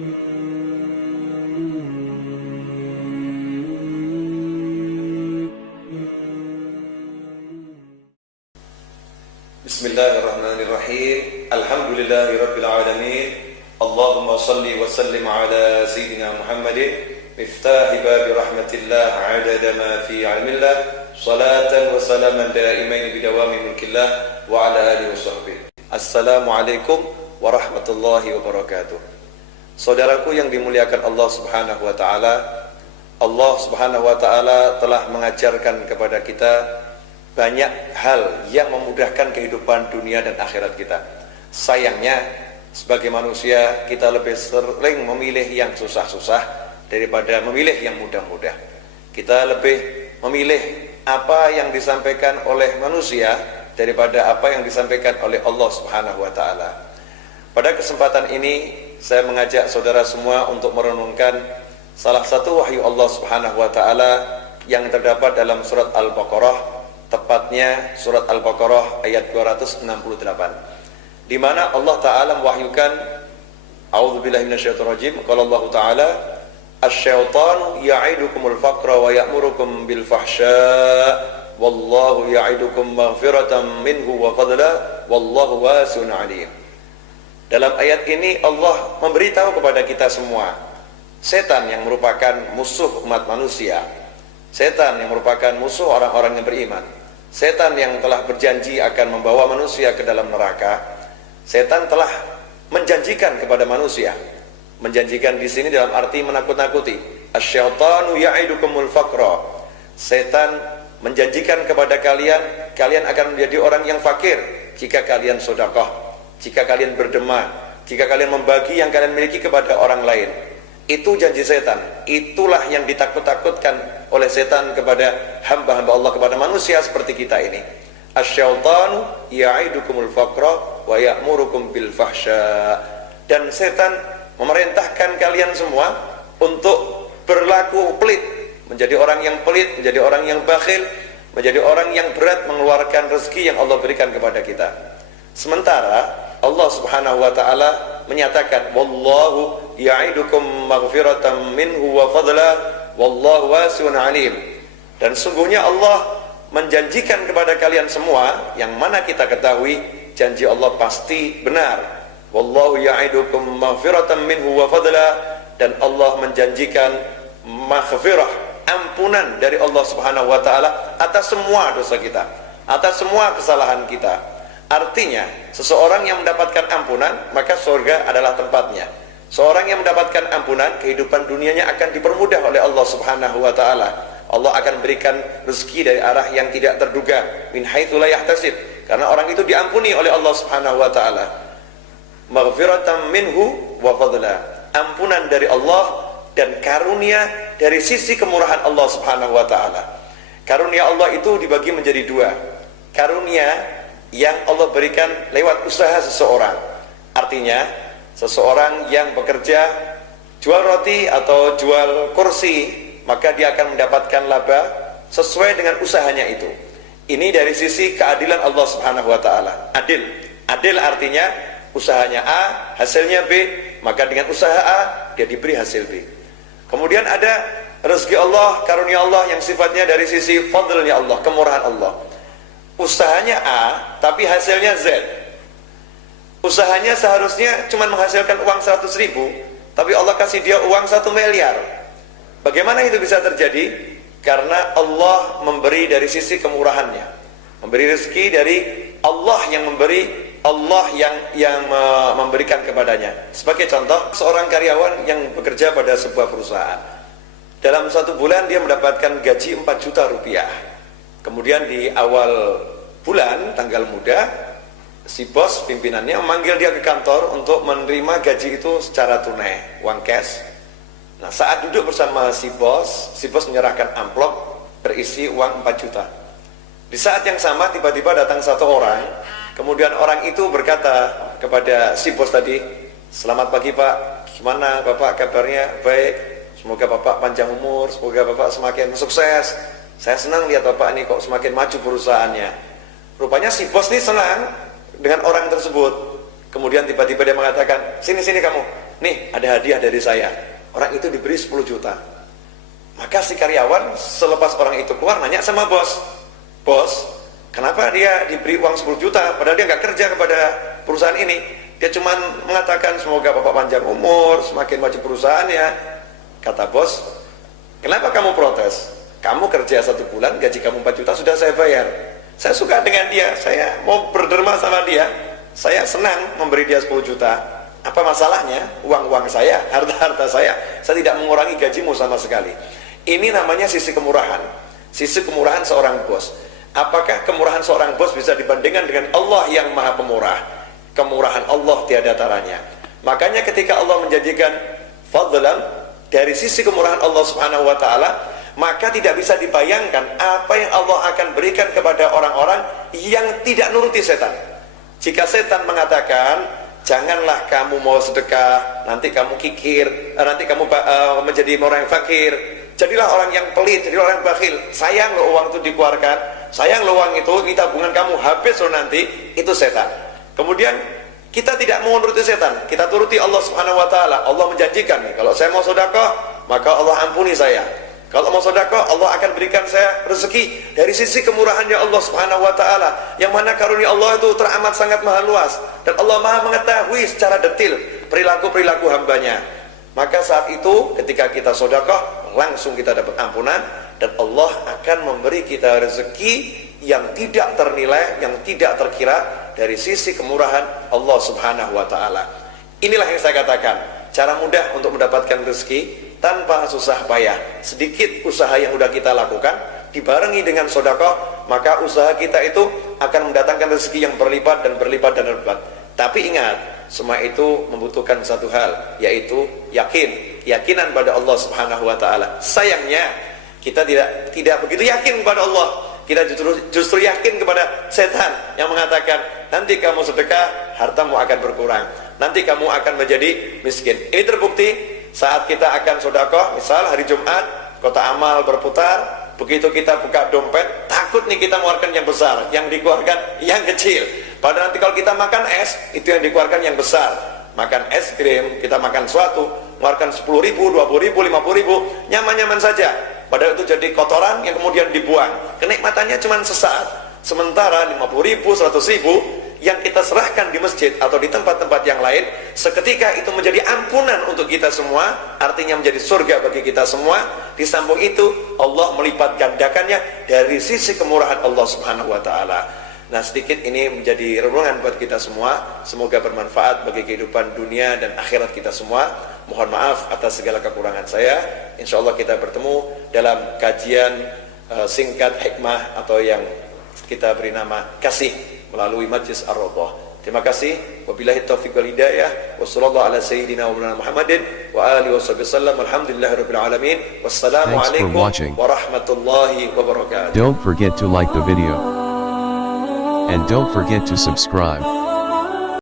Bismillahirrahmanirrahim. Alhamdulillahirabbil alamin. Allahumma shalli wa sallim ala sayyidina Muhammadin miftahi babi rahmatillah adada ma fi ilmillah salatan wa salaman daimain bidawami mulkillah wa ala alihi wa sahbihi. Assalamualaikum warahmatullahi wabarakatuh. Saudaraku yang dimuliakan Allah Subhanahu wa taala, Allah Subhanahu wa taala telah mengajarkan kepada kita banyak hal yang memudahkan kehidupan dunia dan akhirat kita. Sayangnya sebagai manusia kita lebih sering memilih yang susah-susah daripada memilih yang mudah-mudah. Kita lebih memilih apa yang disampaikan oleh manusia daripada apa yang disampaikan oleh Allah Subhanahu wa taala. Pada kesempatan ini saya mengajak saudara semua untuk merenungkan salah satu wahyu Allah Subhanahu wa taala yang terdapat dalam surat Al-Baqarah, tepatnya surat Al-Baqarah ayat 268, di mana Allah taala mewahyukan, a'udzubillahi minasyaitonirrajim, qala Allah taala asy-syaitanu ya'idukumul faqra wa ya'murukum bil fahsya' wallahu ya'idukum maghfiratan minhu wa fadla wallahu wasi'un 'alim. Dalam ayat ini Allah memberitahu kepada kita semua, setan yang merupakan musuh umat manusia, setan yang merupakan musuh orang-orang yang beriman, setan yang telah berjanji akan membawa manusia ke dalam neraka, setan telah menjanjikan kepada manusia. Menjanjikan di sini dalam arti menakut-nakuti. Asy-syaitanu ya'idukumul faqra. Setan menjanjikan kepada kalian, kalian akan menjadi orang yang fakir jika kalian sedekah, jika kalian berderma, jika kalian membagi yang kalian miliki kepada orang lain. Itu janji setan. Itulah yang ditakut-takutkan oleh setan kepada hamba-hamba Allah, kepada manusia seperti kita ini. Asy-syaitanu ya'idukumul faqra wa ya'murukum bil fahsya. Dan setan memerintahkan kalian semua untuk berlaku pelit, menjadi orang yang pelit, menjadi orang yang bakhil, menjadi orang yang berat mengeluarkan rezeki yang Allah berikan kepada kita. Sementara Allah Subhanahu wa taala menyatakan, wallahu ya'idukum maghfiratan minhu wa fadla wallahu wasi'un 'alim. Dan sungguhnya Allah menjanjikan kepada kalian semua, yang mana kita ketahui janji Allah pasti benar. Wallahu ya'idukum maghfiratan minhu wa fadla, dan Allah menjanjikan maghfirah, ampunan dari Allah Subhanahu wa taala atas semua dosa kita, atas semua kesalahan kita. Artinya, seseorang yang mendapatkan ampunan, maka surga adalah tempatnya. Seorang yang mendapatkan ampunan, kehidupan dunianya akan dipermudah oleh Allah Subhanahu wa taala. Allah akan berikan rezeki dari arah yang tidak terduga, min haitsu la yahtasib, karena orang itu diampuni oleh Allah Subhanahu wa taala. Maghfiratan minhu wa fadla, ampunan dari Allah dan karunia dari sisi kemurahan Allah Subhanahu wa taala. Karunia Allah itu dibagi menjadi dua. Karunia yang Allah berikan lewat usaha seseorang. Artinya, seseorang yang bekerja jual roti atau jual kursi, maka dia akan mendapatkan laba sesuai dengan usahanya itu. Ini dari sisi keadilan Allah Subhanahu wa taala. Adil. Adil artinya usahanya A, hasilnya B, maka dengan usaha A dia diberi hasil B. Kemudian ada rezeki Allah, karunia Allah yang sifatnya dari sisi fadlnya Allah, kemurahan Allah. Usahanya A, tapi hasilnya Z. Usahanya seharusnya cuma menghasilkan uang 100 ribu, tapi Allah kasih dia uang 1 miliar. Bagaimana itu bisa terjadi? Karena Allah memberi dari sisi kemurahannya, memberi rezeki dari Allah yang memberi, Allah yang memberikan kepadanya. Sebagai contoh, seorang karyawan yang bekerja pada sebuah perusahaan, dalam 1 bulan dia mendapatkan gaji 4 juta rupiah. Kemudian di awal bulan, tanggal muda, si bos pimpinannya memanggil dia ke kantor untuk menerima gaji itu secara tunai, uang cash. Nah, saat duduk bersama si bos menyerahkan amplop berisi uang 4 juta. Di saat yang sama tiba-tiba datang satu orang. Kemudian orang itu berkata kepada si bos tadi, "Selamat pagi Pak, gimana Bapak kabarnya?" "Baik, semoga Bapak panjang umur, semoga Bapak semakin sukses. Saya senang lihat Bapak ini kok semakin maju perusahaannya." Rupanya si bos ini senang dengan orang tersebut. Kemudian tiba-tiba dia mengatakan, "Sini kamu, nih ada hadiah dari saya. Orang itu diberi 10 juta. Maka si karyawan selepas orang itu keluar nanya sama bos, bos, kenapa dia diberi uang 10 juta padahal dia nggak kerja kepada perusahaan ini? Dia cuma mengatakan semoga bapak panjang umur, semakin maju perusahaannya. Kata bos, kenapa kamu protes? Kamu kerja 1 bulan, gaji kamu 4 juta sudah saya bayar. Saya suka dengan dia, saya mau berderma sama dia, saya senang memberi dia 10 juta. Apa masalahnya? Uang-uang saya, harta-harta saya tidak mengurangi gajimu sama sekali. Ini namanya sisi kemurahan. Sisi kemurahan seorang bos. Apakah kemurahan seorang bos bisa dibandingkan dengan Allah yang maha pemurah? Kemurahan Allah tiada taranya. Makanya ketika Allah menjanjikan fadlan dari sisi kemurahan Allah subhanahu wa ta'ala, maka tidak bisa dibayangkan apa yang Allah akan berikan kepada orang-orang yang tidak nuruti setan. Jika setan mengatakan, janganlah kamu mau sedekah, nanti kamu kikir, nanti kamu menjadi orang yang fakir, jadilah orang yang pelit, jadilah orang yang bakhil, sayang loh uang itu dikeluarkan, sayang loh uang itu, ini tabungan kamu habis loh nanti, itu setan. Kemudian kita tidak mau menuruti setan, kita turuti Allah subhanahu wa ta'ala. Allah menjanjikan nih, kalau saya mau sedekah, maka Allah ampuni saya. Kalau mau sedekah, Allah akan berikan saya rezeki dari sisi kemurahannya Allah subhanahu wa ta'ala, yang mana karunia Allah itu teramat sangat maha luas, dan Allah maha mengetahui secara detil perilaku-perilaku hambanya. Maka saat itu ketika kita sedekah, langsung kita dapat ampunan, dan Allah akan memberi kita rezeki yang tidak ternilai, yang tidak terkira dari sisi kemurahan Allah subhanahu wa ta'ala. Inilah yang saya katakan, cara mudah untuk mendapatkan rezeki tanpa susah payah. Sedikit usaha yang sudah kita lakukan dibarengi dengan sedekah, maka usaha kita itu akan mendatangkan rezeki yang berlipat dan berlipat dan berlipat. Tapi ingat, semua itu membutuhkan satu hal, yaitu yakinan pada Allah subhanahu wa ta'ala. Sayangnya kita tidak begitu yakin kepada Allah. Kita justru yakin kepada setan yang mengatakan, nanti kamu sedekah, hartamu akan berkurang, nanti kamu akan menjadi miskin. Ini terbukti saat kita akan sedekah, misal hari Jumat, kota amal berputar, begitu kita buka dompet, takut nih kita mengeluarkan yang besar, yang dikeluarkan yang kecil. Padahal nanti kalau kita makan es, itu yang dikeluarkan yang besar. Makan es krim, kita makan sesuatu, mengeluarkan 10.000, 20.000, 50.000, nyaman-nyaman saja. Padahal itu jadi kotoran yang kemudian dibuang. Kenikmatannya cuma sesaat. Sementara 50.000, 100.000 yang kita serahkan di masjid atau di tempat-tempat yang lain, seketika itu menjadi ampunan untuk kita semua, artinya menjadi surga bagi kita semua. Di samping itu Allah melipat gandakannya dari sisi kemurahan Allah subhanahu wa ta'ala. Nah, sedikit ini menjadi renungan buat kita semua. Semoga bermanfaat bagi kehidupan dunia dan akhirat kita semua. Mohon maaf atas segala kekurangan saya. Insya Allah kita bertemu dalam kajian singkat hikmah atau yang kita beri nama kasih melalui Majlis Ar-Rawdah. Terima kasih. Wabillahi taufiq wal hidayah. Wassallallahu ala sayyidina wa maulana Muhammadin wa alihi wasallam. Alhamdulillahirabbil alamin. Wassalamu alaikum warahmatullahi wabarakatuh. Don't forget to like the video. And don't forget to subscribe.